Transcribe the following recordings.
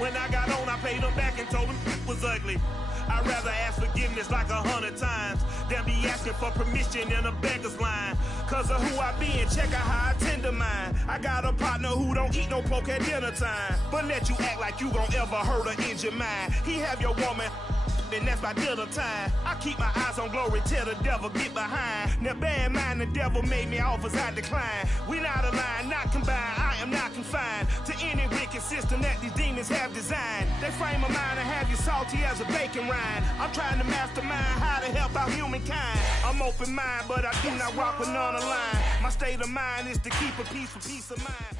When I got on, I paid them back and told them it was ugly. I'd rather ask forgiveness like 100 times than be asking for permission in a beggar's line. Cause of who I be and check out how I tend to mine. I got a partner who don't eat no pork at dinner time, but let you act like you gon' ever hurt or injure mine. He have your woman, and that's by dinner time. I keep my eyes on glory till the devil get behind. Now bear in mind the devil made me offers I decline. We not aligned, not combined, I am not confined to any wicked system that these demons have designed. They frame a mind and have you salty as a bacon rind. I'm trying to mastermind how to help out humankind. I'm open mind, but I do not rock with none aligned. My state of mind is to keep a peace for peace of mind.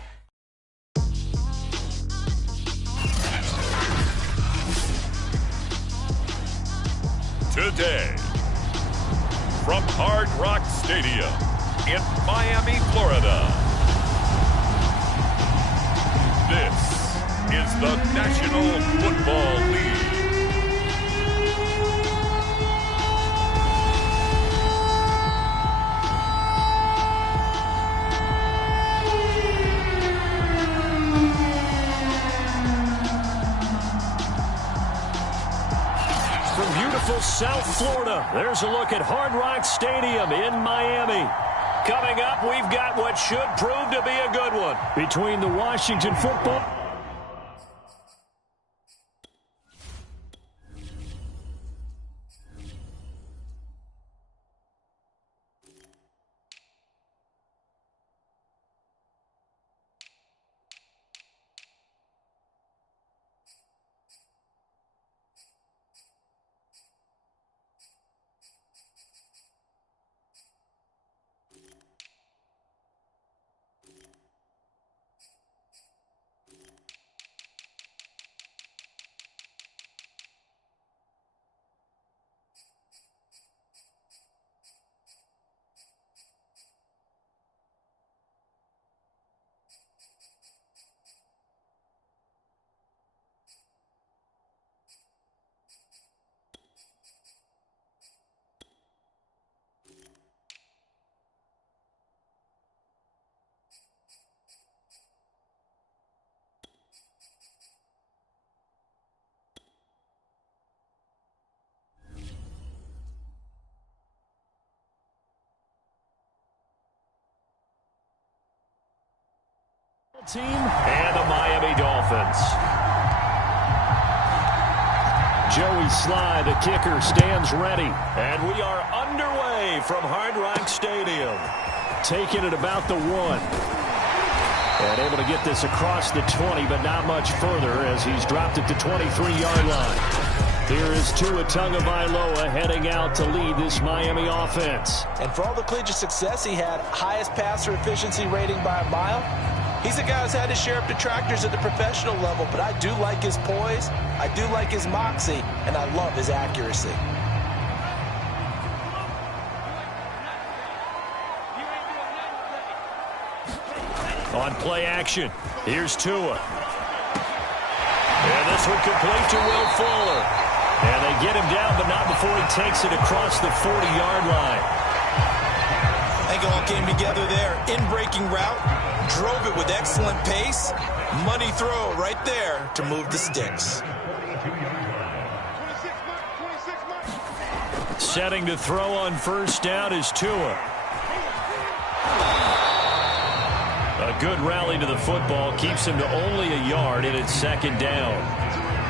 Today, from Hard Rock Stadium in Miami, Florida, this is the National Football League. South Florida. There's a look at Hard Rock Stadium in Miami. Coming up, we've got what should prove to be a good one between the Washington football. Team and the Miami Dolphins. Joey Sly, the kicker, stands ready. And we are underway from Hard Rock Stadium. Taking it about the 1. And able to get this across the 20, but not much further as he's dropped it to 23-yard line. Here is Tua Tagovailoa heading out to lead this Miami offense. And for all the collegiate success he had, highest passer efficiency rating by a mile, he's a guy who's had his share of detractors at the professional level, but I do like his poise, I do like his moxie, and I love his accuracy. On play action, here's Tua. And this one complete to Will Fuller. And they get him down, but not before he takes it across the 40-yard line. I think it all came together there. In-breaking route, drove it with excellent pace. Money throw right there to move the sticks. Setting to throw on first down is Tua. A good rally to the football keeps him to only a yard, and it's second down.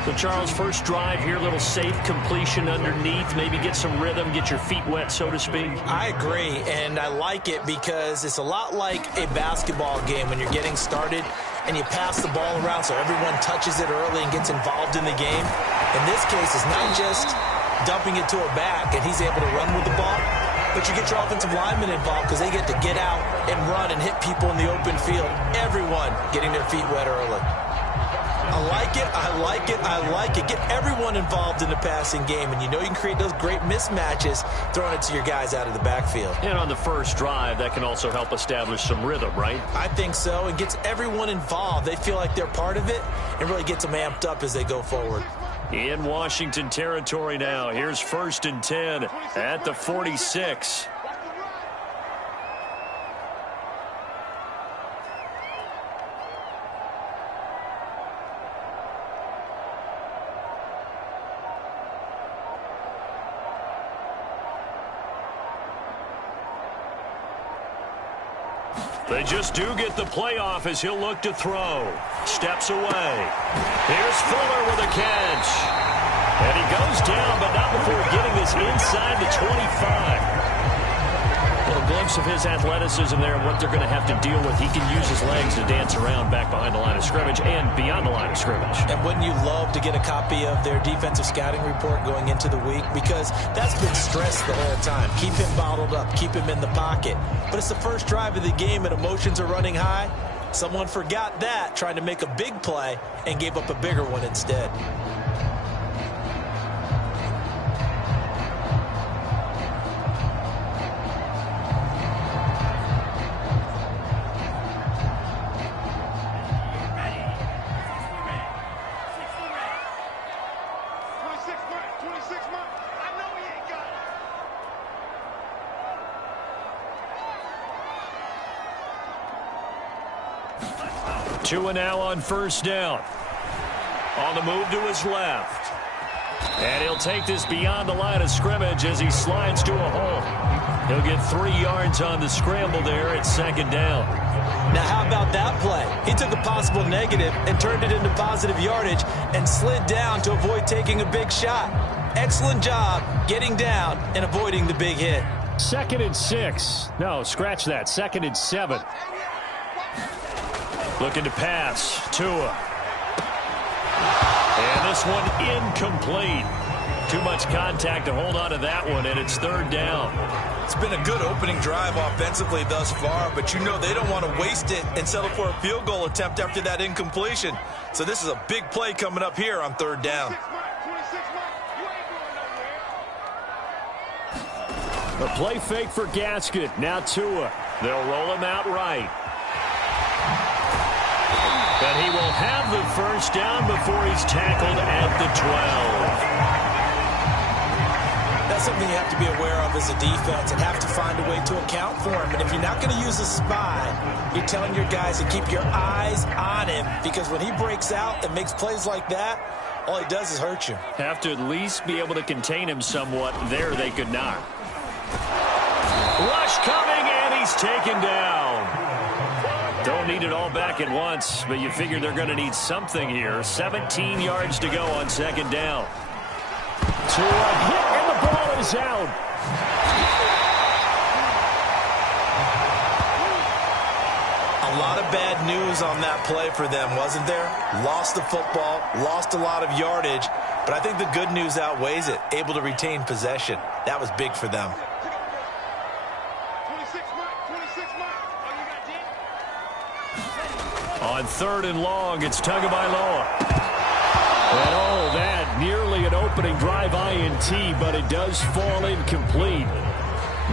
So, Charles, first drive here, little safe completion underneath, maybe get some rhythm, get your feet wet, so to speak. I agree, and I like it because it's a lot like a basketball game when you're getting started and you pass the ball around so everyone touches it early and gets involved in the game. In this case, it's not just dumping it to a back and he's able to run with the ball, but you get your offensive linemen involved because they get to get out and run and hit people in the open field. Everyone getting their feet wet early. I like it, I like it, I like it. Get everyone involved in the passing game, and you know you can create those great mismatches throwing it to your guys out of the backfield. And on the first drive, that can also help establish some rhythm, right? I think so. It gets everyone involved. They feel like they're part of it and really gets them amped up as they go forward. In Washington territory now, here's 1st and 10 at the 46. They just do get the playoff as he'll look to throw. Steps away. Here's Fuller with a catch. And he goes down, but not before getting this inside the 25. A little glimpse of his athleticism there and what they're going to have to deal with. He can use his legs to dance around back behind the line of scrimmage and beyond the line of scrimmage. And wouldn't you love to get a copy of their defensive scouting report going into the week? Because that's been stressed the whole time. Keep him bottled up. Keep him in the pocket. But it's the first drive of the game and emotions are running high. Someone forgot that, trying to make a big play, and gave up a bigger one instead. Tua now on first down. On the move to his left. And he'll take this beyond the line of scrimmage as he slides to a hole. He'll get 3 yards on the scramble there at second down. Now how about that play? He took a possible negative and turned it into positive yardage and slid down to avoid taking a big shot. Excellent job getting down and avoiding the big hit. 2nd and 6. No, scratch that. 2nd and 7. Looking to pass. Tua. And this one incomplete. Too much contact to hold on to that one, and it's 3rd down. It's been a good opening drive offensively thus far, but you know they don't want to waste it and settle for a field goal attempt after that incompletion. So this is a big play coming up here on 3rd down. A play fake for Gaskin. Now Tua. They'll roll him out right. And he will have the first down before he's tackled at the 12. That's something you have to be aware of as a defense and have to find a way to account for him. And if you're not going to use a spy, you're telling your guys to keep your eyes on him, because when he breaks out and makes plays like that, all he does is hurt you. Have to at least be able to contain him somewhat. There they could not. Rush coming, and he's taken down. Don't need it all back at once, but you figure they're going to need something here. 17 yards to go on 2nd down. To a hit, and the ball is out. A lot of bad news on that play for them, wasn't there? Lost the football, lost a lot of yardage, but I think the good news outweighs it. Able to retain possession. That was big for them. On 3rd and long, it's Tagovailoa. And oh, that nearly an opening drive INT, but it does fall incomplete.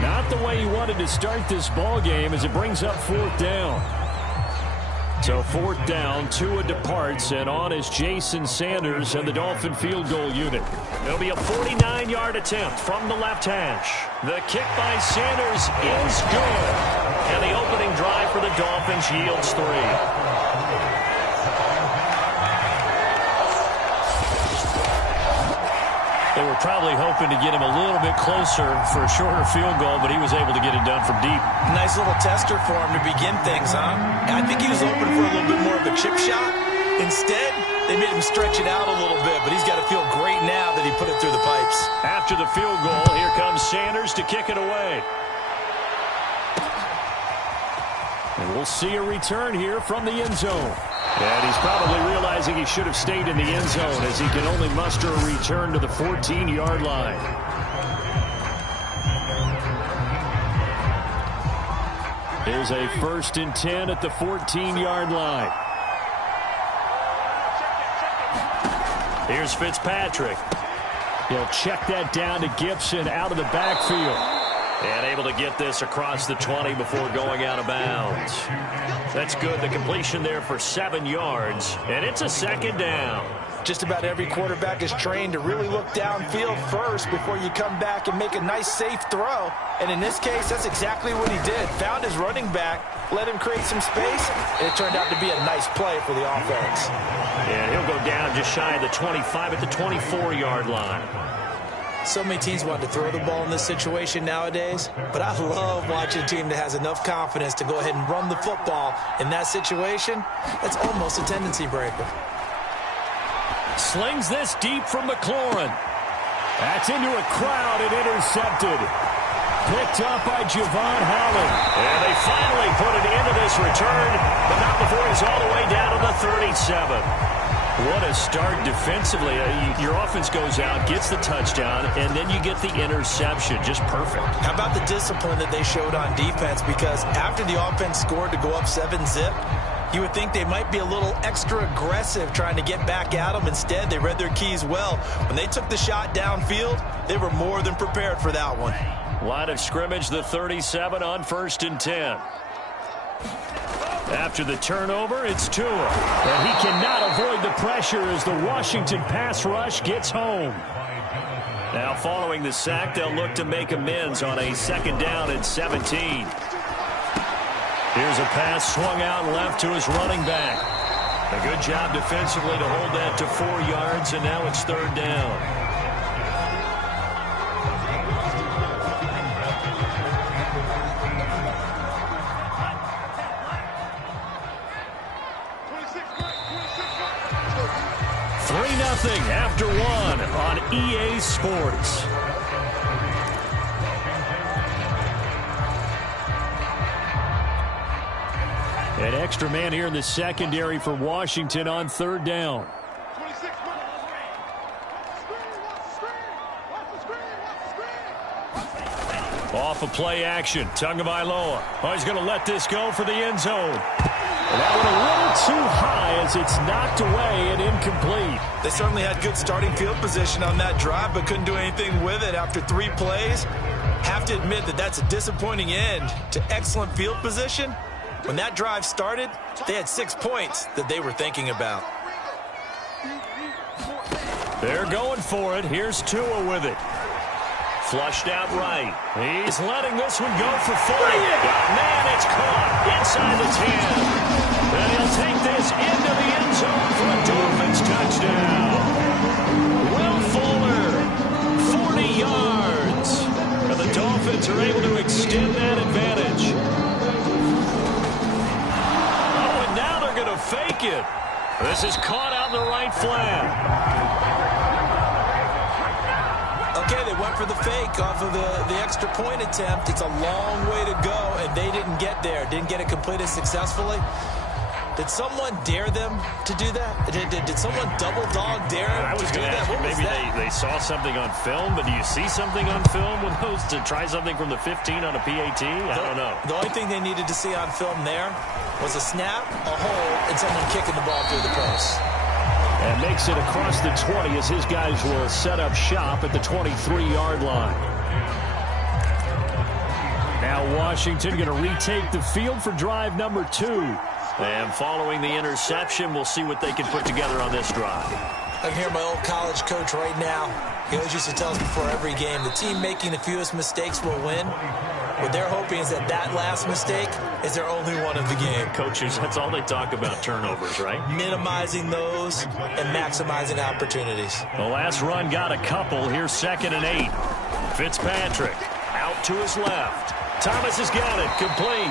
Not the way he wanted to start this ball game as it brings up 4th down. So 4th down, Tua departs, and on is Jason Sanders and the Dolphin field goal unit. It'll be a 49-yard attempt from the left hash. The kick by Sanders is good. And the opening drive for the Dolphins yields 3. They were probably hoping to get him a little bit closer for a shorter field goal, but he was able to get it done from deep. Nice little tester for him to begin things, huh? I think he was hoping for a little bit more of a chip shot. Instead, they made him stretch it out a little bit, but he's got to feel great now that he put it through the pipes. After the field goal, here comes Sanders to kick it away. And we'll see a return here from the end zone. And he's probably realizing he should have stayed in the end zone as he can only muster a return to the 14-yard line. Here's a 1st and 10 at the 14-yard line. Here's Fitzpatrick. He'll check that down to Gibson out of the backfield. And able to get this across the 20 before going out of bounds. That's good. The completion there for 7 yards. And it's a 2nd down. Just about every quarterback is trained to really look downfield first before you come back and make a nice, safe throw. And in this case, that's exactly what he did. Found his running back, let him create some space, and it turned out to be a nice play for the offense. And he'll go down just shy of the 25 at the 24-yard line. So many teams want to throw the ball in this situation nowadays, but I love watching a team that has enough confidence to go ahead and run the football in that situation. That's almost a tendency breaker. Slings this deep from McLaurin. That's into a crowd and intercepted. Picked up by Javon Howland. And they finally put it into this return, but not before he's all the way down to the 37. What a start defensively. Your offense goes out, gets the touchdown, and then you get the interception. Just perfect. How about the discipline that they showed on defense? Because after the offense scored to go up 7-zip, you would think they might be a little extra aggressive trying to get back at them. Instead, they read their keys well. When they took the shot downfield, they were more than prepared for that one. Line of scrimmage, the 37 on 1st and 10. After the turnover, it's Tua. And he cannot avoid the pressure as the Washington pass rush gets home. Now following the sack, they'll look to make amends on a 2nd down and 17. Here's a pass swung out left to his running back. A good job defensively to hold that to 4 yards, and now it's 3rd down. After 1 on EA Sports. An extra man here in the secondary for Washington on 3rd down. Off of play action. Tagovailoa. Oh, he's going to let this go for the end zone. That one a little too high as it's knocked away and incomplete. They certainly had good starting field position on that drive, but couldn't do anything with it after 3 plays. Have to admit that that's a disappointing end to excellent field position. When that drive started, they had 6 points that they were thinking about. They're going for it. Here's Tua with it. Flushed out right. He's letting this one go for 40. Man, it's caught inside the 10. And he'll take this into the end zone for a Dolphins touchdown. Will Fuller, 40 yards. And the Dolphins are able to extend that advantage. Oh, and now they're going to fake it. This is caught out in the right flat. Okay, they went for the fake off of the extra point attempt. It's a long way to go, and they didn't get there. Didn't get it completed successfully. Did someone dare them to do that? Did someone double dog dare them to do that? Maybe they saw something on film, but do you see something on film with those to try something from the 15 on a PAT? I don't know. The only thing they needed to see on film there was a snap, a hold, and someone kicking the ball through the post. And makes it across the 20 as his guys will set up shop at the 23-yard line. Now Washington going to retake the field for drive number 2. And following the interception, we'll see what they can put together on this drive. I can hear my old college coach right now. He always used to tell us before every game, the team making the fewest mistakes will win. What they're hoping is that last mistake is their only one of the game. Coaches, that's all they talk about, turnovers, right? Minimizing those and maximizing opportunities. The last run got a couple. Here's 2nd and 8. Fitzpatrick out to his left. Thomas has got it. Complete.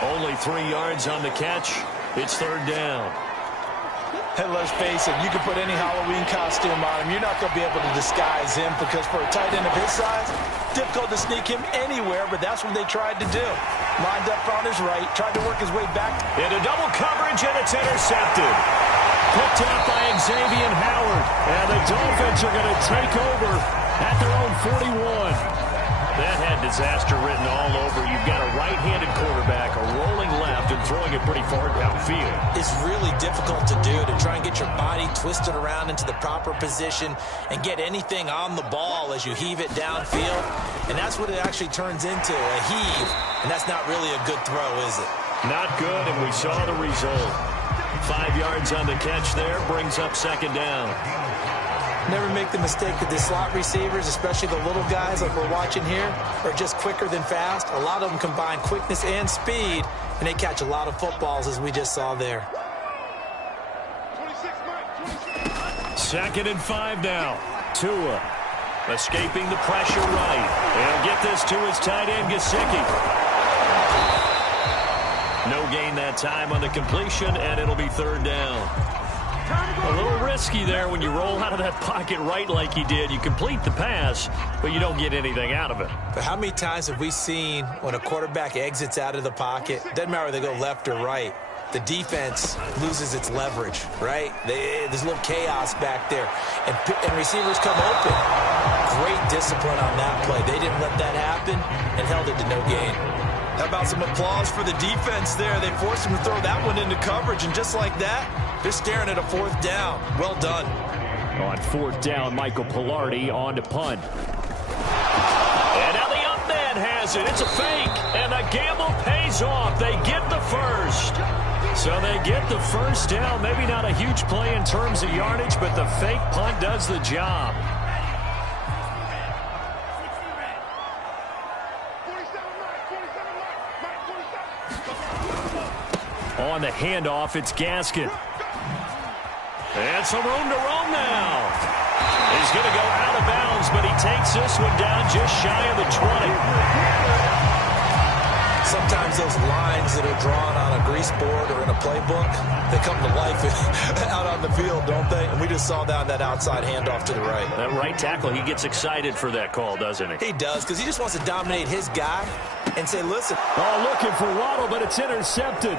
Only 3 yards on the catch. It's 3rd down. Hey, let's face it, you can put any Halloween costume on him. You're not going to be able to disguise him because for a tight end of his size, difficult to sneak him anywhere, but that's what they tried to do. Lined up on his right, tried to work his way back. Into double coverage, and it's intercepted. Picked out by Xavier Howard. And the Dolphins are going to take over at their own 41. That had disaster written all over. You've got a right-handed quarterback, a rolling left, and throwing it pretty far downfield. It's really difficult to do, to try and get your body twisted around into the proper position and get anything on the ball as you heave it downfield. And that's what it actually turns into, a heave. And that's not really a good throw, is it? Not good, and we saw the result. 5 yards on the catch there, brings up 2nd down. Never make the mistake that the slot receivers, especially the little guys like we're watching here, are just quicker than fast. A lot of them combine quickness and speed, and they catch a lot of footballs, as we just saw there. 2nd and 5 now. Tua. Escaping the pressure right. He'll get this to his tight end, Gesicki. No gain that time on the completion, and it'll be third down. A little risky there when you roll out of that pocket right like he did. You complete the pass, but you don't get anything out of it. But how many times have we seen when a quarterback exits out of the pocket, doesn't matter whether they go left or right, the defense loses its leverage, right? There's a little chaos back there, and receivers come open. Great discipline on that play. They didn't let that happen and held it to no gain. How about some applause for the defense there? They forced him to throw that one into coverage, and just like that, they're staring at a fourth down. Well done. On fourth down, Michael Pilardi on to punt. And now the up man has it. It's a fake, and the gamble pays off. They get the first. So they get the first down. Maybe not a huge play in terms of yardage, but the fake punt does the job. On the handoff, it's Gaskin. And some room to roam now. He's going to go out of bounds, but he takes this one down just shy of the 20. Sometimes those lines that are drawn on a grease board or in a playbook, they come to life out on the field, don't they? And we just saw down that outside handoff to the right. That right tackle, he gets excited for that call, doesn't he? He does, because he just wants to dominate his guy and say, listen. Oh, looking for Waddle, but it's intercepted.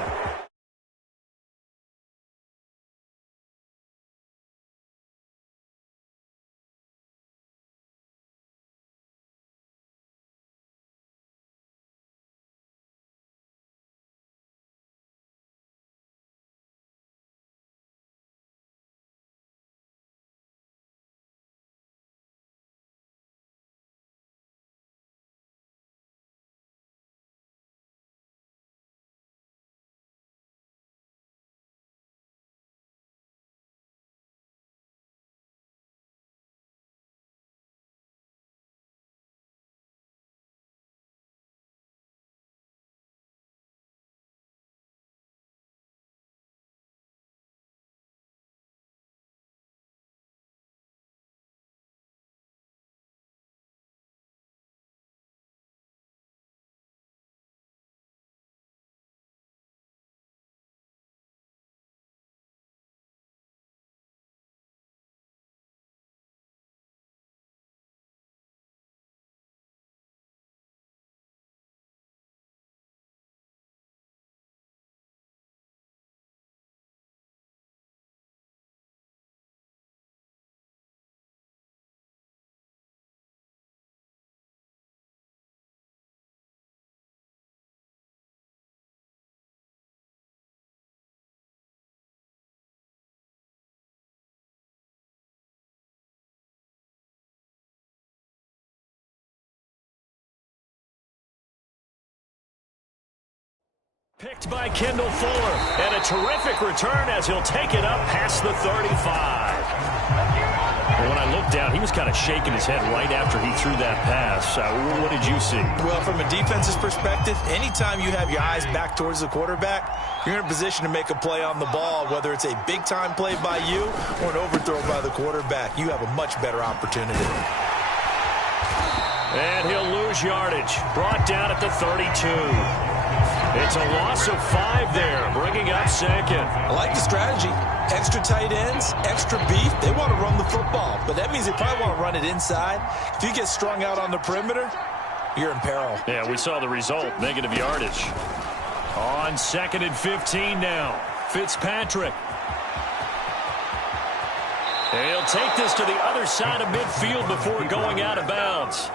Picked by Kendall Fuller, and a terrific return as he'll take it up past the 35. Well, when I looked down, he was kind of shaking his head right after he threw that pass. What did you see? Well, from a defense's perspective, anytime you have your eyes back towards the quarterback, you're in a position to make a play on the ball, whether it's a big-time play by you or an overthrow by the quarterback. You have a much better opportunity. And he'll lose yardage. Brought down at the 32. It's a loss of 5 there, bringing up second. I like the strategy. Extra tight ends, extra beef. They want to run the football, but that means they probably want to run it inside. If you get strung out on the perimeter, you're in peril. Yeah, we saw the result, negative yardage. On 2nd and 15 now, Fitzpatrick. He'll take this to the other side of midfield before going out of bounds.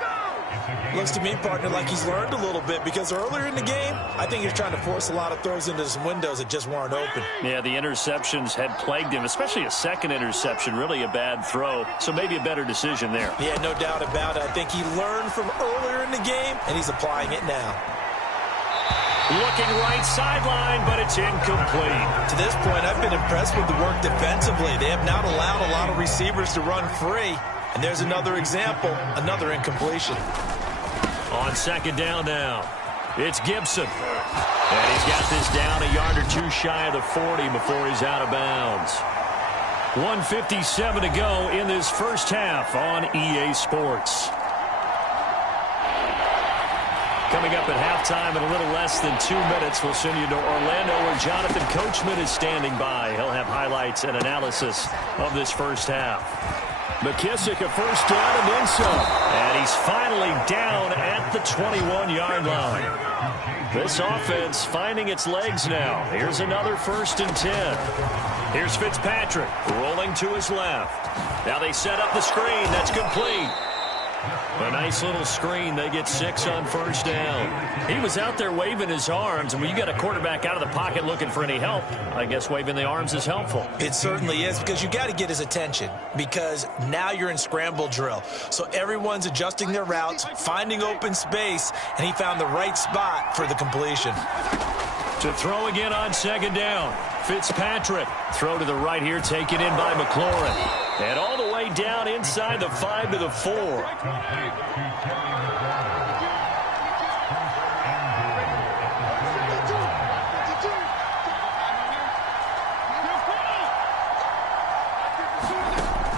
Looks to me, partner, like he's learned a little bit, because earlier in the game, I think he's trying to force a lot of throws into some windows that just weren't open. Yeah, the interceptions had plagued him, especially a second interception, really a bad throw, so maybe a better decision there. Yeah, no doubt about it. I think he learned from earlier in the game, and he's applying it now. Looking right sideline, but it's incomplete. To this point, I've been impressed with the work defensively. They have not allowed a lot of receivers to run free. And there's another example, another incompletion. On 2nd down now, it's Gibson. And he's got this down a yard or two shy of the 40 before he's out of bounds. 1:57 to go in this first half on EA Sports. Coming up at halftime in a little less than 2 minutes, we'll send you to Orlando where Jonathan Coachman is standing by. He'll have highlights and analysis of this first half. McKissick a first down and then some. And he's finally down at the 21-yard line. This offense finding its legs now. Here's another 1st and 10. Here's Fitzpatrick rolling to his left. Now they set up the screen. That's complete. A nice little screen. They get 6 on 1st down. He was out there waving his arms, and when you got a quarterback out of the pocket looking for any help, I guess waving the arms is helpful. It certainly is, because you got to get his attention, because now you're in scramble drill. So everyone's adjusting their routes, finding open space, and he found the right spot for the completion. To throw again on 2nd down. Fitzpatrick. Throw to the right here, taken in by McLaurin. And all the way down inside the 5 to the 4.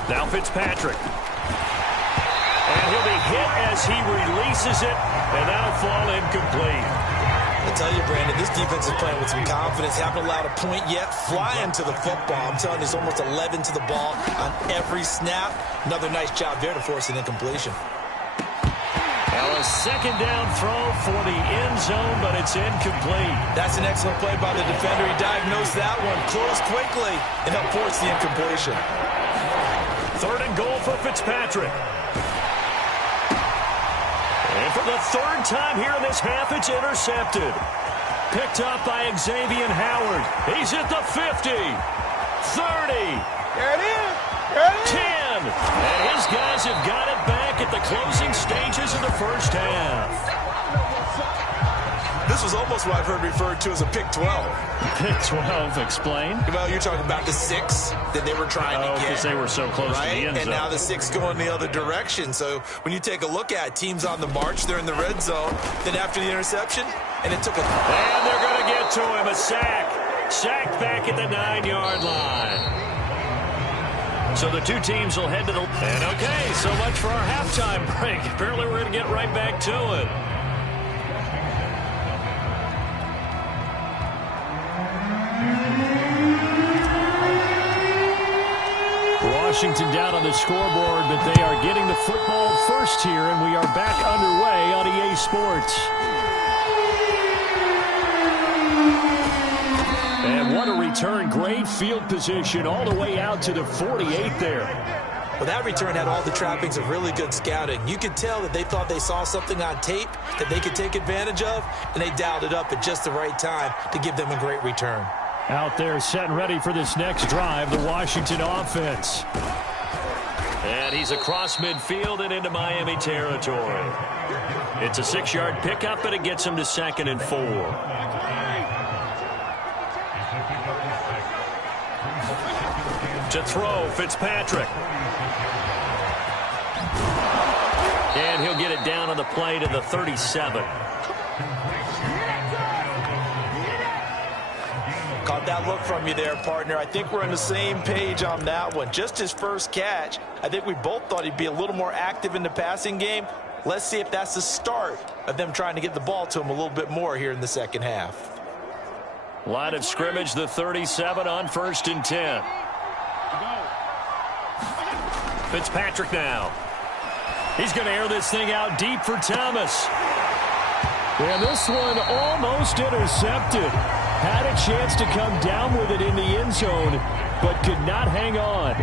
Now Fitzpatrick. And he'll be hit as he releases it, and that'll fall incomplete. I tell you, Brandon, this defense is playing with some confidence. Haven't allowed a point yet. Flying to the football. I'm telling you, it's almost 11 to the ball on every snap. Another nice job there to force an incompletion. Now a 2nd down throw for the end zone, but it's incomplete. That's an excellent play by the defender. He diagnosed that one, closed quickly, and helped force the incompletion. 3rd and goal for Fitzpatrick. And for the 3rd time here in this half, it's intercepted. Picked up by Xavier Howard. He's at the 50. 30. There it is. There it is. 10. And his guys have got it back at the closing stages of the first half. This was almost what I've heard referred to as a pick 12. Pick 12, explain. Well, you're talking about the 6 that they were trying to get. Because they were so close to the end zone. And now the 6 going the other direction. So when you take a look at teams on the march, they're in the red zone. Then after the interception, and it took a... And they're going to get to him. A sack. Sacked back at the 9-yard line. So the two teams will head to the... And okay, so much for our halftime break. Apparently we're going to get right back to it. Washington down on the scoreboard, but they are getting the football first here, and we are back underway on EA Sports. And what a return. Great field position all the way out to the 48 there. Well, that return had all the trappings of really good scouting. You could tell that they thought they saw something on tape that they could take advantage of, and they dialed it up at just the right time to give them a great return. Out there set and ready for this next drive, the Washington offense. And he's across midfield and into Miami territory. It's a 6-yard pickup, but it gets him to 2nd and 4. To throw, Fitzpatrick. And he'll get it down on the play to the 37. Caught that look from you there, partner. I think we're on the same page on that one. Just his first catch. I think we both thought he'd be a little more active in the passing game. Let's see if that's the start of them trying to get the ball to him a little bit more here in the second half. Line of scrimmage, the 37 on 1st and 10. Fitzpatrick now. He's going to air this thing out deep for Thomas. And this one almost intercepted. Had a chance to come down with it in the end zone, but could not hang on.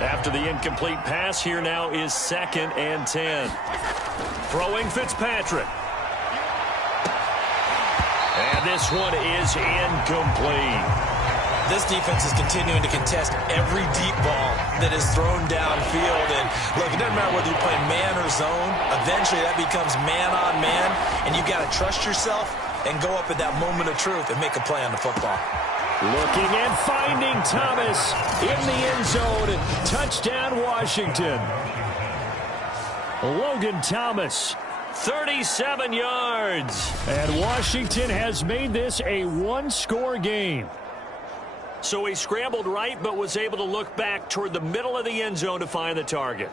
After the incomplete pass, here now is 2nd and 10. Throwing Fitzpatrick. And this one is incomplete. This defense is continuing to contest every deep ball that is thrown downfield. And look, it doesn't matter whether you play man or zone. Eventually that becomes man on man, and you got to trust yourself and go up at that moment of truth and make a play on the football. Looking and finding Thomas in the end zone. Touchdown, Washington. Logan Thomas, 37 yards. And Washington has made this a one-score game. So he scrambled right, but was able to look back toward the middle of the end zone to find the target.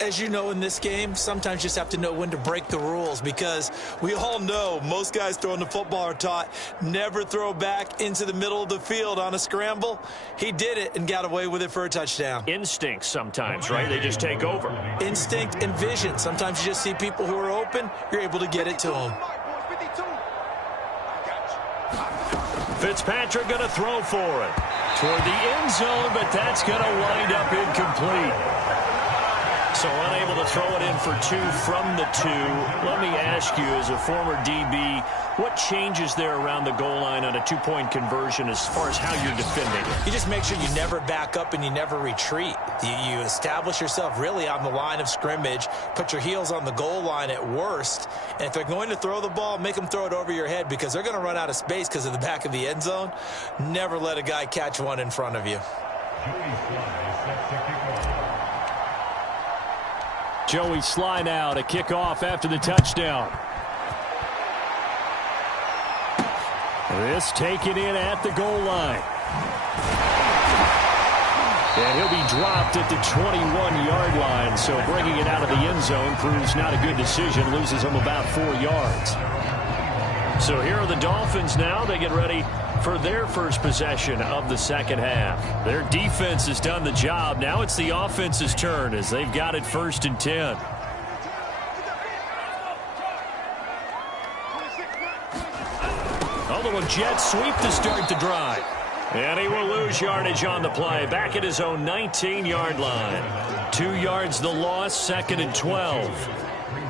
As you know, in this game, sometimes you just have to know when to break the rules, because we all know most guys throwing the football are taught never throw back into the middle of the field on a scramble. He did it and got away with it for a touchdown. Instincts sometimes, right? They just take over. Instinct and vision. Sometimes you just see people who are open, you're able to get it to them. Fitzpatrick going to throw for it toward the end zone, but that's going to wind up incomplete. So unable to throw it in for 2 from the 2. Let me ask you, as a former DB, what changes there around the goal line on a 2-point conversion as far as how you're defending it? You just make sure you never back up and you never retreat. You establish yourself really on the line of scrimmage, put your heels on the goal line at worst, and if they're going to throw the ball, make them throw it over your head, because they're going to run out of space because of the back of the end zone. Never let a guy catch one in front of you. Joey Sly now to kick off after the touchdown. This taken in at the goal line. And he'll be dropped at the 21-yard line, so bringing it out of the end zone proves not a good decision, loses him about 4 yards. So here are the Dolphins now. They get ready for their first possession of the second half. Their defense has done the job. Now it's the offense's turn as they've got it 1st and 10. A little jet sweep to start the drive. And he will lose yardage on the play. Back at his own 19-yard line. 2 yards the loss, 2nd and 12.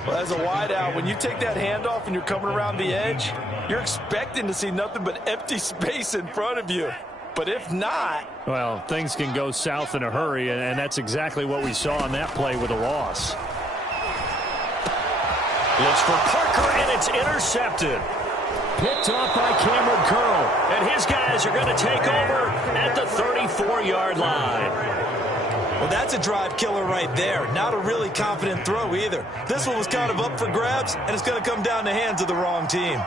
Well, as a wideout, when you take that handoff and you're coming around the edge, you're expecting to see nothing but empty space in front of you. But if not... well, things can go south in a hurry, and that's exactly what we saw on that play with a loss. Looks for Parker, and it's intercepted. Picked off by Cameron Curl, and his guys are going to take over at the 34-yard line. Well, that's a drive killer right there. Not a really confident throw either. This one was kind of up for grabs, and it's going to come down the hands of the wrong team.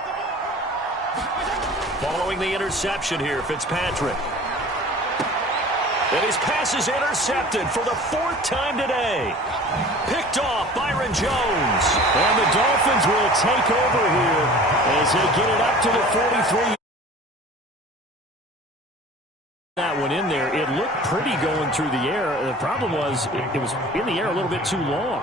Following the interception here, Fitzpatrick. And his pass is intercepted for the 4th time today. Picked off Byron Jones. And the Dolphins will take over here as they get it up to the 43. That one in there, it looked pretty going through the air. The problem was it was in the air a little bit too long.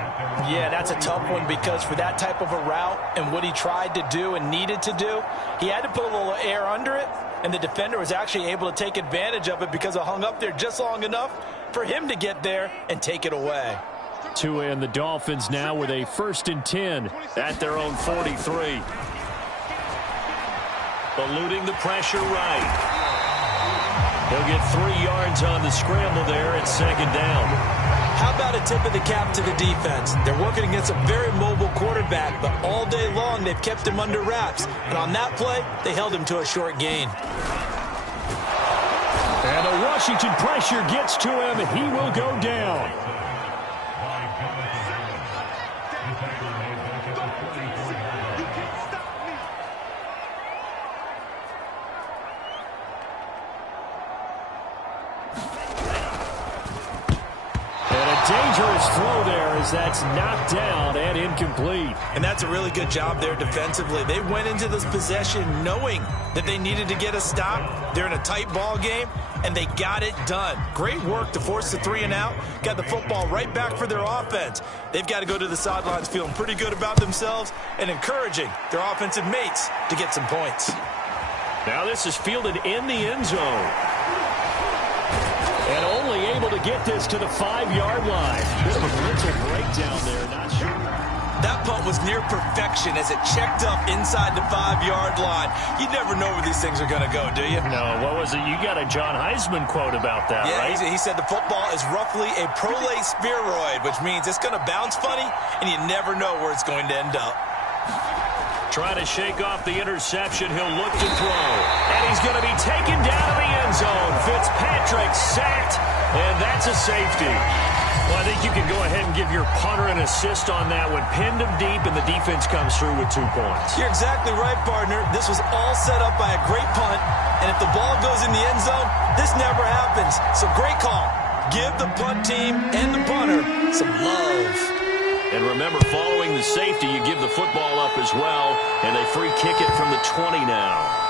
Yeah, that's a tough one, because for that type of a route and what he tried to do and needed to do, he had to put a little air under it, and the defender was actually able to take advantage of it because it hung up there just long enough for him to get there and take it away. Tua and the Dolphins now with a 1st and 10 at their own 43. Eluding the pressure right. He'll get 3 yards on the scramble there at 2nd down. How about a tip of the cap to the defense? They're working against a very mobile quarterback, but all day long they've kept him under wraps. And on that play, they held him to a short gain. And the Washington pressure gets to him. He will go down. Dangerous throw there as that's knocked down and incomplete. And that's a really good job there defensively. They went into this possession knowing that they needed to get a stop. They're in a tight ball game, and they got it done. Great work to force the 3 and out. Got the football right back for their offense. They've got to go to the sidelines feeling pretty good about themselves and encouraging their offensive mates to get some points. Now this is fielded in the end zone. And only able to get this to the 5-yard line. Bit of a mental breakdown there, not sure. That punt was near perfection as it checked up inside the 5-yard line. You never know where these things are going to go, do you? No, what was it? You got a John Heisman quote about that, right? Yeah, he said the football is roughly a prolate spheroid, which means it's going to bounce funny, and you never know where it's going to end up. Trying to shake off the interception. He'll look to throw. And he's going to be taken down to the end zone. Fitzpatrick sacked, and that's a safety. Well, I think you can go ahead and give your punter an assist on that one. Pinned him deep, and the defense comes through with 2 points. You're exactly right, partner. This was all set up by a great punt, and if the ball goes in the end zone, this never happens. So great call. Give the punt team and the punter some love. And remember, following the safety, you give the football up as well, and they free kick it from the 20 now.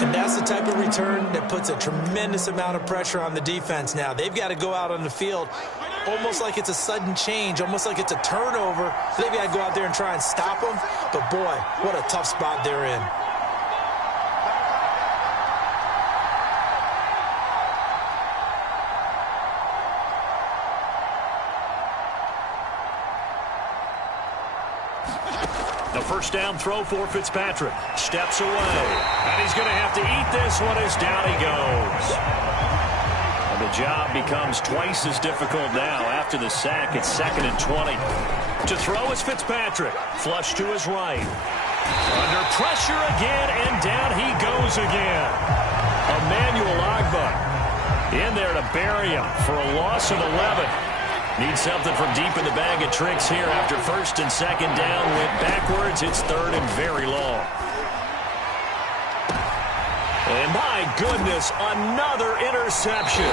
And that's the type of return that puts a tremendous amount of pressure on the defense now. They've got to go out on the field almost like it's a sudden change, almost like it's a turnover. They've got to go out there and try and stop them. But, boy, what a tough spot they're in. The first down throw for Fitzpatrick. Steps away. And he's going to have to eat this one as down he goes. And the job becomes twice as difficult now after the sack. It's 2nd and 20. To throw is Fitzpatrick. Flush to his right. Under pressure again, and down he goes again. Emmanuel Ogbah in there to bury him for a loss of 11. Needs something from deep in the bag of tricks here after 1st and 2nd down. Went backwards. It's 3rd and very long. And my goodness, another interception.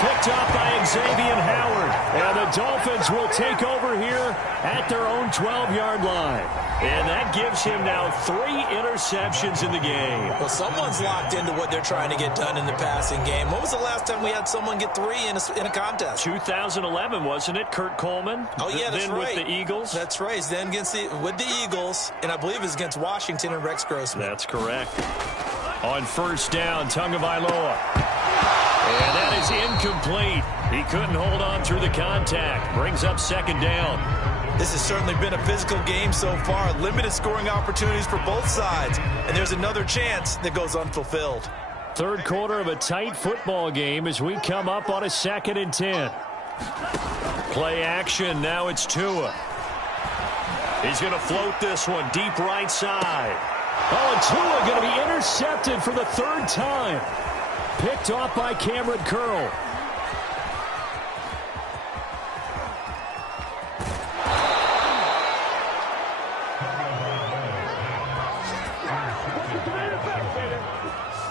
Picked up by Xavier Howard. And the Dolphins will take over here at their own 12-yard line. And that gives him now 3 interceptions in the game. Well, someone's locked into what they're trying to get done in the passing game. When was the last time we had someone get 3 in a contest? 2011, wasn't it? Kurt Coleman? Oh, yeah, that's then right. with the Eagles? That's right. Then with the Eagles, and I believe it was against Washington and Rex Grossman. That's correct. On 1st down, Tagovailoa. And that is incomplete. He couldn't hold on through the contact. Brings up 2nd down. This has certainly been a physical game so far. Limited scoring opportunities for both sides. And there's another chance that goes unfulfilled. 3rd quarter of a tight football game as we come up on a 2nd and 10. Play action. Now it's Tua. He's going to float this one deep right side. Oh, and Tua going to be intercepted for the 3rd time. Picked off by Cameron Curl.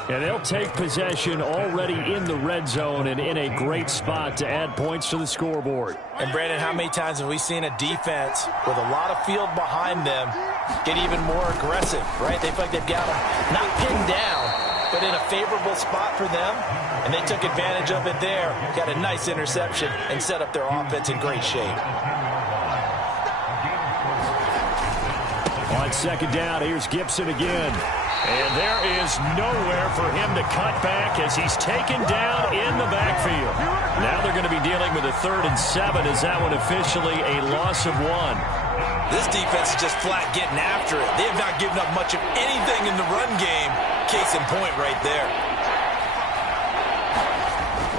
And they'll take possession already in the red zone and in a great spot to add points to the scoreboard. And, Brandon, how many times have we seen a defense with a lot of field behind them get even more aggressive, right? They feel like they've got them not pinned down, but in a favorable spot for them, and they took advantage of it there, got a nice interception, and set up their offense in great shape. On 2nd down, here's Gibson again. And there is nowhere for him to cut back as he's taken down in the backfield. Now they're going to be dealing with a 3rd and 7 as that one officially a loss of 1. This defense is just flat getting after it. They have not given up much of anything in the run game. Case in point right there.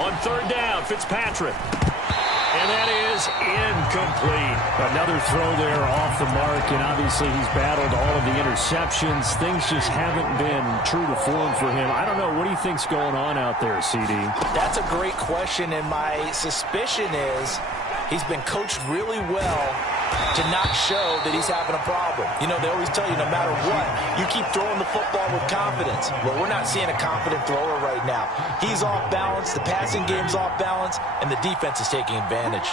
On 3rd down, Fitzpatrick. And that is incomplete. Another throw there off the mark, and obviously he's battled all of the interceptions. Things just haven't been true to form for him. I don't know. What do you think's going on out there, CD? That's a great question, and my suspicion is he's been coached really well to not show that he's having a problem. You know, they always tell you no matter what, you keep throwing the football with confidence. Well, we're not seeing a confident thrower right now. He's off balance, the passing game's off balance, and the defense is taking advantage.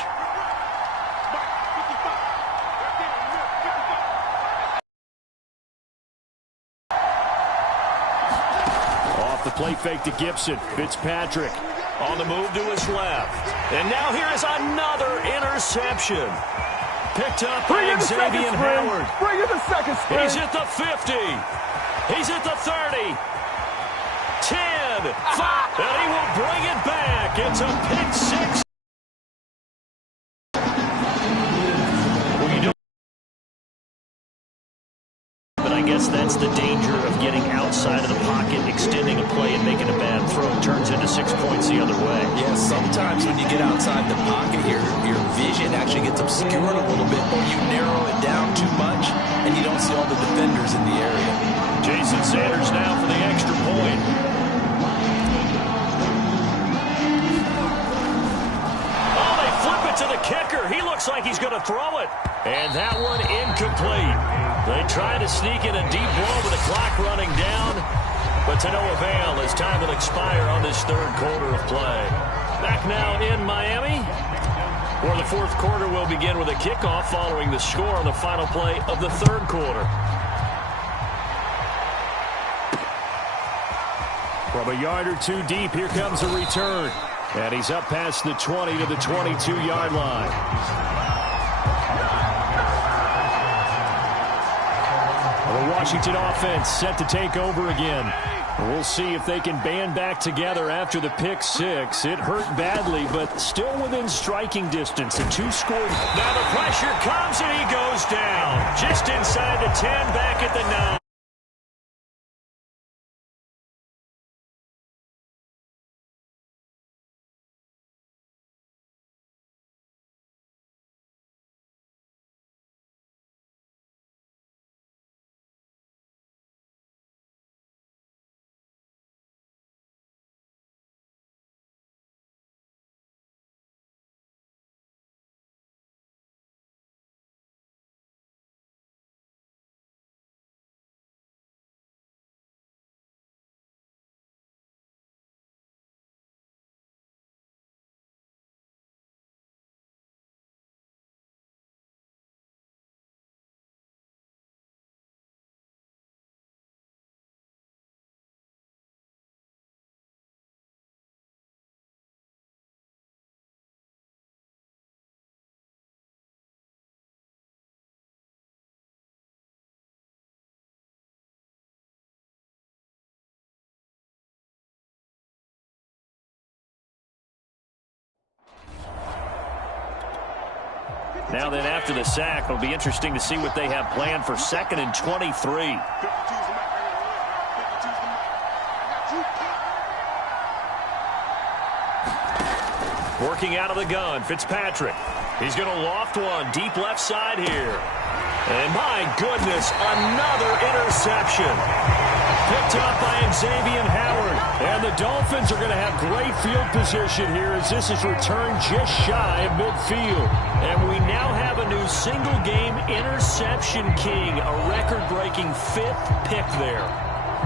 Off the play fake to Gibson. Fitzpatrick on the move to his left. And now here is another interception. Picked up by Xavier Howard. Bring in the second string. He's at the 50. He's at the 30. 10. 5. And he will bring it back. It's a pick 6. Well, you don't. But I guess that's the danger of getting outside of the pocket, extending a play and making a bad throw. It turns into 6 points the other way. Yeah, sometimes when you get outside the pocket, your vision actually gets obscured a little bit, or you narrow it down too much, and you don't see all the defenders in the area. Jason Sanders now for the extra point. throw it. And that one incomplete. They try to sneak in a deep ball with the clock running down, but to no avail as time will expire on this third quarter of play. Back now in Miami, where the fourth quarter will begin with a kickoff following the score on the final play of the third quarter. From a yard or two deep, here comes a return. And he's up past the 20 to the 22-yard line. The Washington offense set to take over again. We'll see if they can band back together after the pick six. It hurt badly, but still within striking distance. A two-score. Now the pressure comes, and he goes down. Just inside the 10, back at the 9. Now then, after the sack, it'll be interesting to see what they have planned for 2nd and 23. Working out of the gun, Fitzpatrick. He's going to loft one deep left side here. And my goodness, another interception. Picked up by Xavier Howard. And the Dolphins are going to have great field position here as this is returned just shy of midfield. And we now have a new single-game interception king, a record-breaking 5th pick there.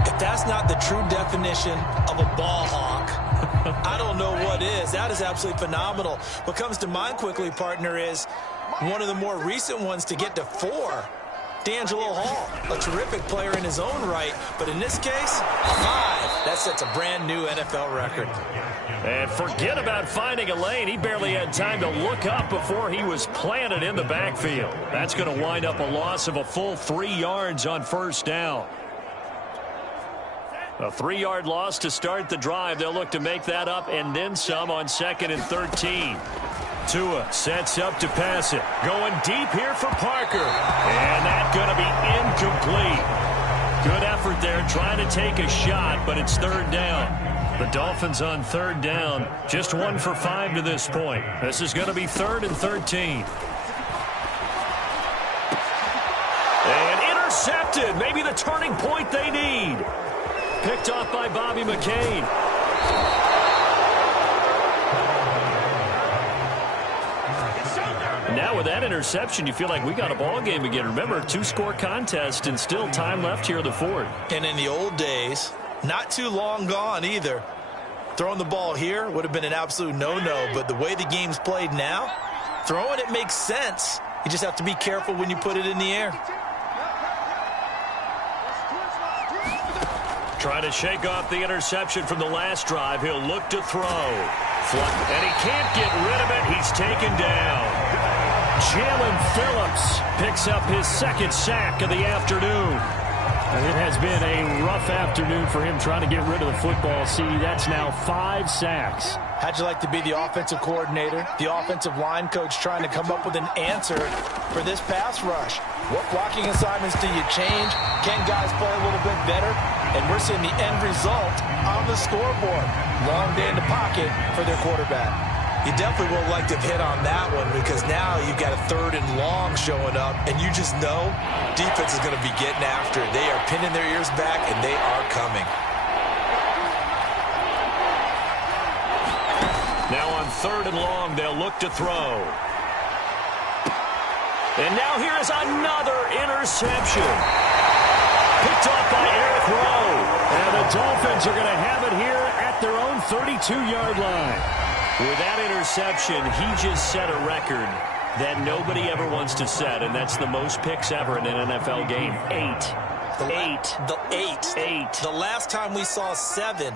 If that's not the true definition of a ball hawk, I don't know what is. That is absolutely phenomenal. What comes to mind quickly, partner, is one of the more recent ones to get to 4. D'Angelo Hall, a terrific player in his own right, but in this case, 5. That sets a brand new NFL record. And forget about finding a lane. He barely had time to look up before he was planted in the backfield. That's going to wind up a loss of a full 3 yards on first down. A 3-yard loss to start the drive. They'll look to make that up and then some on 2nd and 13. Tua sets up to pass it. Going deep here for Parker. And that's going to be incomplete. Good effort there trying to take a shot, but it's 3rd down. The Dolphins on 3rd down. Just 1 for 5 to this point. This is going to be 3rd and 13. And intercepted. Maybe the turning point they need. Picked off by Bobby McCain. Now with that interception, you feel like we got a ball game again. Remember, 2-score contest and still time left here in the 4th. And in the old days, not too long gone either. Throwing the ball here would have been an absolute no-no, but the way the game's played now, throwing it makes sense. You just have to be careful when you put it in the air. Trying to shake off the interception from the last drive. He'll look to throw. And he can't get rid of it. He's taken down. Jalen Phillips picks up his 2nd sack of the afternoon. It has been a rough afternoon for him trying to get rid of the football. See, that's now 5 sacks. How'd you like to be the offensive coordinator, the offensive line coach trying to come up with an answer for this pass rush? What blocking assignments do you change? Can guys play a little bit better? And we're seeing the end result on the scoreboard. Long day in the pocket for their quarterback. You definitely would like to hit on that one because now you've got a 3rd and long showing up, and you just know defense is going to be getting after it. They are pinning their ears back, and they are coming. Now on 3rd and long, they'll look to throw. And now here is another interception. Picked off by Eric Rowe. And the Dolphins are going to have it here at their own 32-yard line. With that interception, he just set a record that nobody ever wants to set, and that's the most picks ever in an NFL game. 8. The last time we saw 7,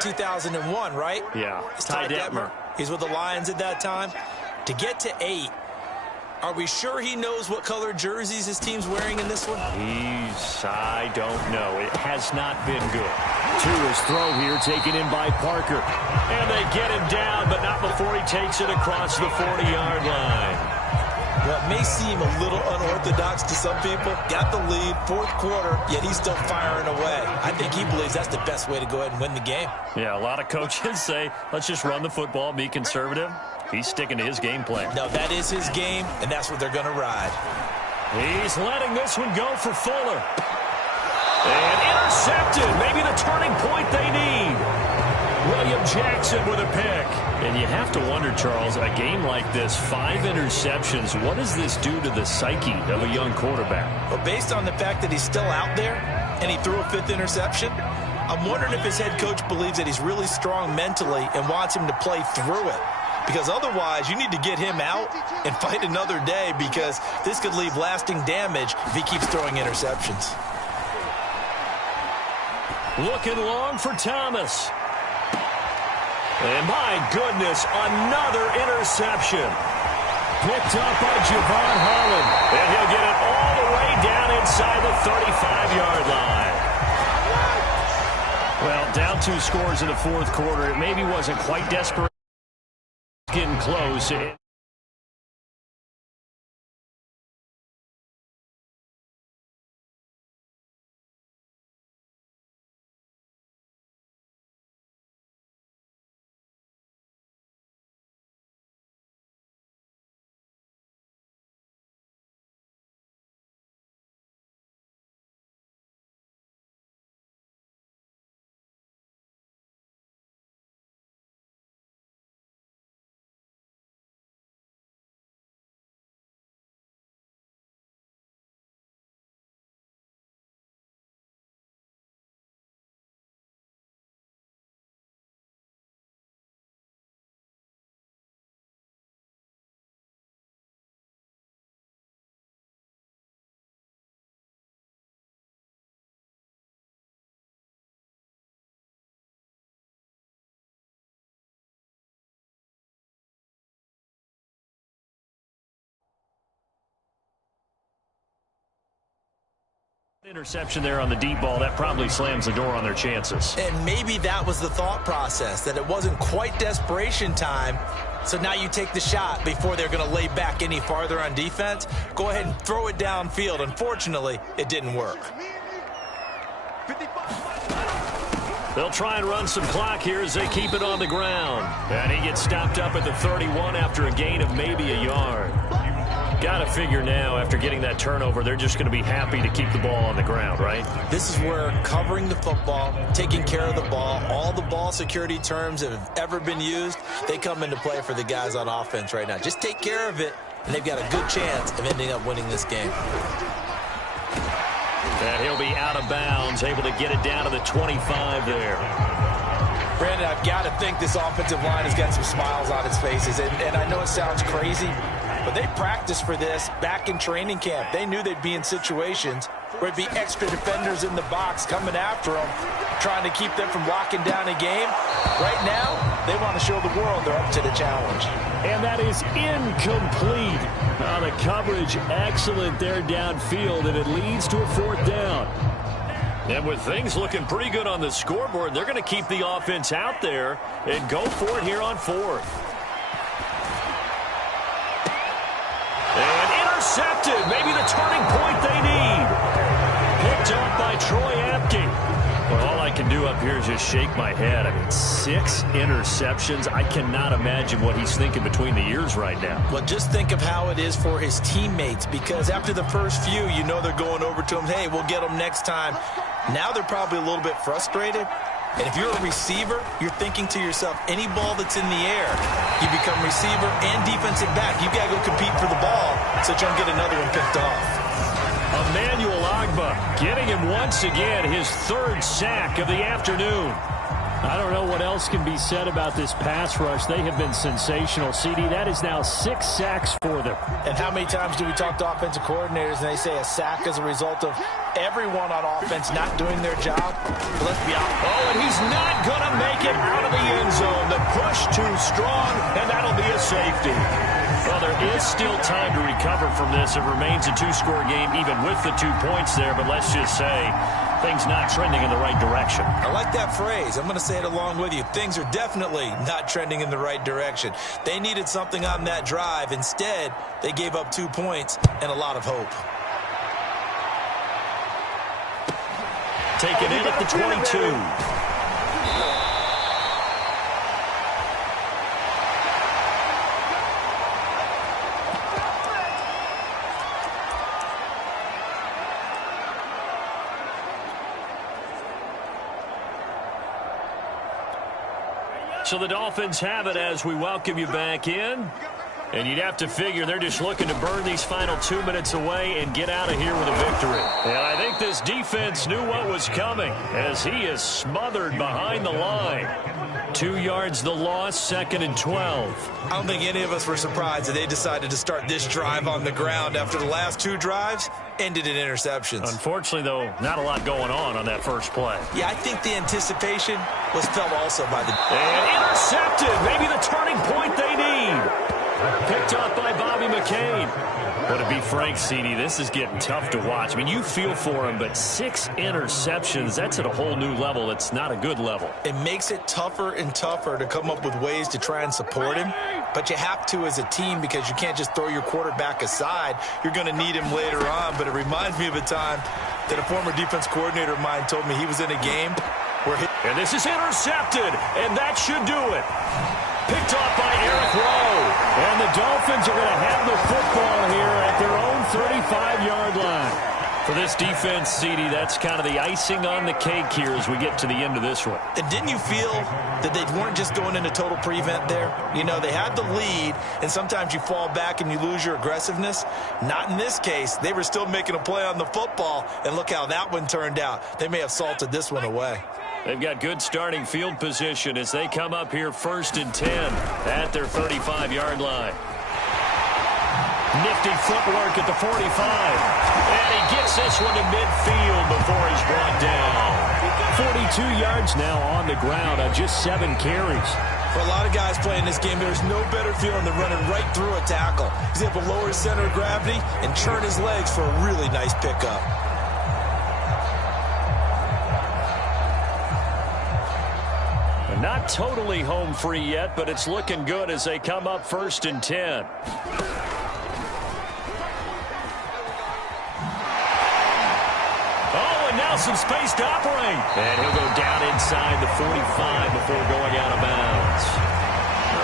2001, right? Yeah. It's Ty Detmer. He's with the Lions at that time. To get to 8, are we sure he knows what color jerseys his team's wearing in this one? I don't know. It has not been good. To his throw here, taken in by Parker. And they get him down, but not before he takes it across the 40-yard line. Well, it may seem a little unorthodox to some people. Got the lead, fourth quarter, yet he's still firing away. I think he believes that's the best way to go ahead and win the game. Yeah, a lot of coaches say, let's just run the football, be conservative. He's sticking to his game plan. No, that is his game, and that's what they're going to ride. He's letting this one go for Fuller. And intercepted. Maybe the turning point they need. William Jackson with a pick. And you have to wonder, Charles, a game like this, 5 interceptions, what does this do to the psyche of a young quarterback? Well, based on the fact that he's still out there and he threw a 5th interception, I'm wondering if his head coach believes that he's really strong mentally and wants him to play through it. Because otherwise, you need to get him out and fight another day, because this could leave lasting damage if he keeps throwing interceptions. Looking long for Thomas. And my goodness, another interception. Picked up by Javon Holland. And he'll get it all the way down inside the 35-yard line. Well, down 2 scores in the fourth quarter. It maybe wasn't quite desperate. Getting close. Interception there on the deep ball. That probably slams the door on their chances. And maybe that was the thought process, that it wasn't quite desperation time. So now you take the shot before they're going to lay back any farther on defense. Go ahead and throw it downfield. Unfortunately, it didn't work. They'll try and run some clock here as they keep it on the ground. And he gets stopped up at the 31 after a gain of maybe a yard. Got to figure now, after getting that turnover, they're just going to be happy to keep the ball on the ground, right? This is where covering the football, taking care of the ball, all the ball security terms that have ever been used, they come into play for the guys on offense right now. Just take care of it, and they've got a good chance of ending up winning this game. And he'll be out of bounds, able to get it down to the 25 there. Brandon, I've got to think this offensive line has got some smiles on its faces. And I know it sounds crazy, but they practiced for this back in training camp. They knew they'd be in situations where it'd be extra defenders in the box coming after them, trying to keep them from locking down a game. Right now, they want to show the world they're up to the challenge. And that is incomplete. The coverage excellent there downfield, and it leads to a 4th down. And with things looking pretty good on the scoreboard, they're going to keep the offense out there and go for it here on 4th. And intercepted. Maybe the turning point they need. Picked up by Troy Apke. Well, all I can do up here is just shake my head. I mean, 6 interceptions. I cannot imagine what he's thinking between the ears right now. Well, just think of how it is for his teammates, because after the first few, you know they're going over to him, hey, we'll get them next time. Now they're probably a little bit frustrated, And if you're a receiver, you're thinking to yourself, any ball that's in the air, you become receiver and defensive back. You've got to go compete for the ball so that you don't get another one picked off. Emmanuel Ogbah getting him once again his third sack of the afternoon. I don't know what else can be said about this pass rush. They have been sensational. CD, that is now 6 sacks for them. And how many times do we talk to offensive coordinators and they say a sack is a result of everyone on offense not doing their job? But let's be honest. Oh, and he's not going to make it out of the end zone. The push too strong, and that'll be a safety. Well, there is still time to recover from this. It remains a 2-score game, even with the 2 points there. But let's just say things not trending in the right direction. I like that phrase. I'm going to say it along with you. Things are definitely not trending in the right direction. They needed something on that drive. Instead, they gave up 2 points and a lot of hope. Taken in at the 22. So the Dolphins have it as we welcome you back in. And you'd have to figure they're just looking to burn these final 2 minutes away and get out of here with a victory. And I think this defense knew what was coming as he is smothered behind the line. 2 yards the loss, 2nd and 12. I don't think any of us were surprised that they decided to start this drive on the ground after the last 2 drives ended in interceptions. Unfortunately, though, not a lot going on that first play. Yeah, I think the anticipation was felt also by the... And intercepted. Maybe the turning point they need. Picked up by Bobby McCain. But to be frank, CD, this is getting tough to watch. I mean, you feel for him, but 6 interceptions, that's at a whole new level. It's not a good level. It makes it tougher and tougher to come up with ways to try and support him. But you have to as a team because you can't just throw your quarterback aside. You're going to need him later on. But it reminds me of a time that a former defense coordinator of mine told me he was in a game where he... And this is intercepted, and that should do it. Picked off by Eric Rowe. And the Dolphins are going to have the football here at their own 35-yard line. For this defense, CD, that's kind of the icing on the cake here as we get to the end of this one. And didn't you feel that they weren't just going into total prevent there? You know, they had the lead, and sometimes you fall back and you lose your aggressiveness. Not in this case. They were still making a play on the football, and look how that one turned out. They may have salted this one away. They've got good starting field position as they come up here 1st and 10 at their 35-yard line. Nifty footwork at the 45. And he gets this one to midfield before he's brought down. 42 yards now on the ground on just 7 carries. For a lot of guys playing this game, there's no better feeling than running right through a tackle. He's able to lower his center of gravity and turn his legs for a really nice pickup. Not totally home free yet, but it's looking good as they come up 1st and 10. Oh, and now some space to operate. And he'll go down inside the 45 before going out of bounds.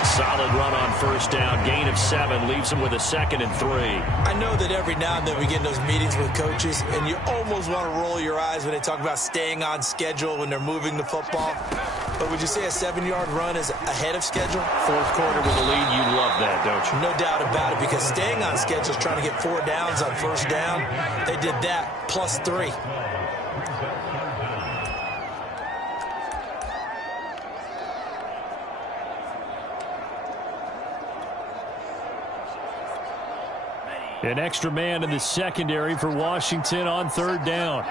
A solid run on 1st down. Gain of 7 leaves him with a 2nd and 3. I know that every now and then we get in those meetings with coaches, and you almost want to roll your eyes when they talk about staying on schedule when they're moving the football. But would you say a 7-yard run is ahead of schedule? 4th quarter with a lead, you love that, don't you? No doubt about it, because staying on schedule is trying to get 4 downs on 1st down. They did that plus 3. An extra man in the secondary for Washington on 3rd down.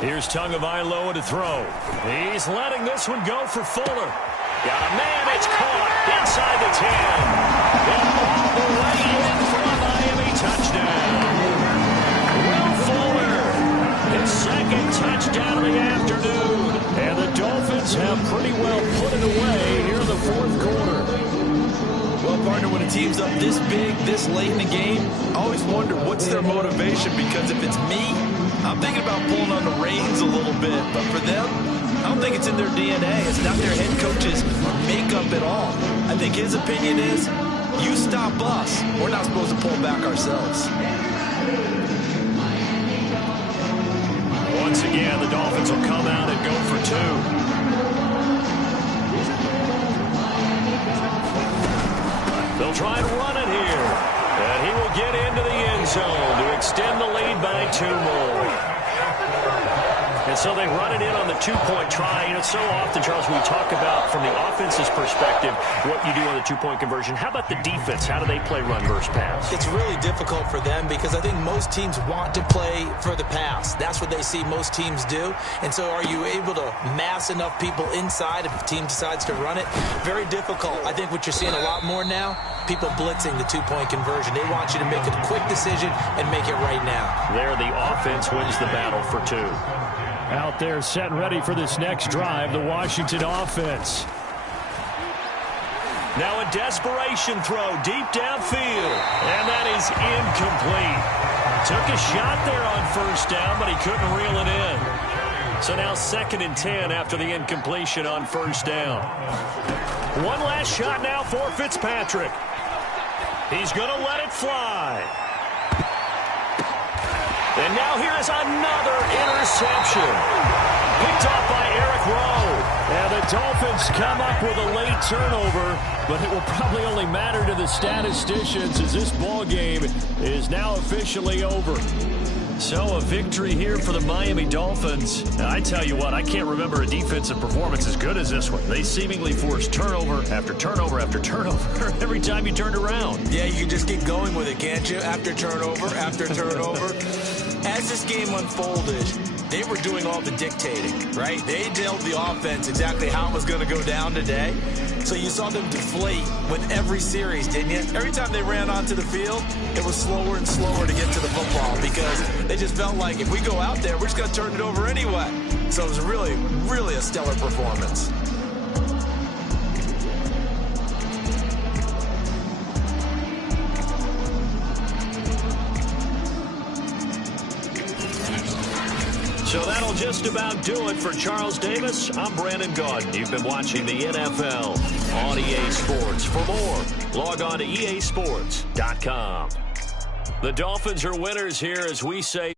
Here's Tagovailoa to throw. He's letting this one go for Fuller. Got a man, it's caught inside the 10. And all the way in for a Miami touchdown. Will Fuller, his 2nd touchdown of the afternoon. And the Dolphins have pretty well put it away here in the 4th quarter. Well, partner, when a team's up this big, this late in the game, I always wonder what's their motivation, because if it's me, I'm thinking about pulling on the reins a little bit. But for them, I don't think it's in their DNA. It's not their head coach's makeup at all. I think his opinion is, you stop us. We're not supposed to pull back ourselves. Once again, the Dolphins will come out and go for 2 2 more. And so they run it in on the 2-point try. You know, so often, Charles, we talk about, from the offense's perspective, what you do on the 2-point conversion. How about the defense? How do they play run versus pass? It's really difficult for them because I think most teams want to play for the pass. That's what they see most teams do. And so are you able to mass enough people inside if a team decides to run it? Very difficult. I think what you're seeing a lot more now, people blitzing the 2-point conversion. They want you to make a quick decision and make it right now. There, the offense wins the battle for 2. Out there set and ready for this next drive, the Washington offense. Now a desperation throw deep downfield, and that is incomplete. Took a shot there on first down, but he couldn't reel it in. So now 2nd and 10 after the incompletion on first down. One last shot now for Fitzpatrick. He's going to let it fly. And now here is another interception. Picked off by Eric Rowe. And the Dolphins come up with a late turnover, but it will probably only matter to the statisticians as this ball game is now officially over. So a victory here for the Miami Dolphins. And I tell you what, I can't remember a defensive performance as good as this one. They seemingly forced turnover after turnover after turnover every time you turned around. Yeah, you can just keep going with it, can't you? After turnover, after turnover. As this game unfolded, they were doing all the dictating, right? They told the offense exactly how it was going to go down today. So you saw them deflate with every series, didn't you? Every time they ran onto the field, it was slower and slower to get to the football because they just felt like if we go out there, we're just going to turn it over anyway. So it was really, really a stellar performance. So that'll just about do it for Charles Davis. I'm Brandon Gaudin. You've been watching the NFL on EA Sports. For more, log on to easports.com. The Dolphins are winners here, as we say.